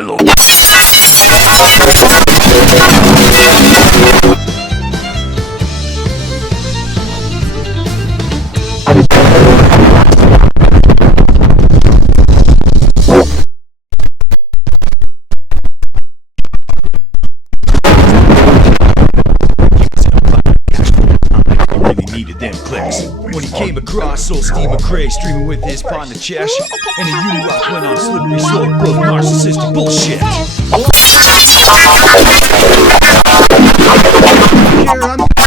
Hello. Needed them clicks when he came across old Steve McRae streaming with his partner Chesh, and a Unirock went on slippery slope, both narcissistic bullshit. Here I'm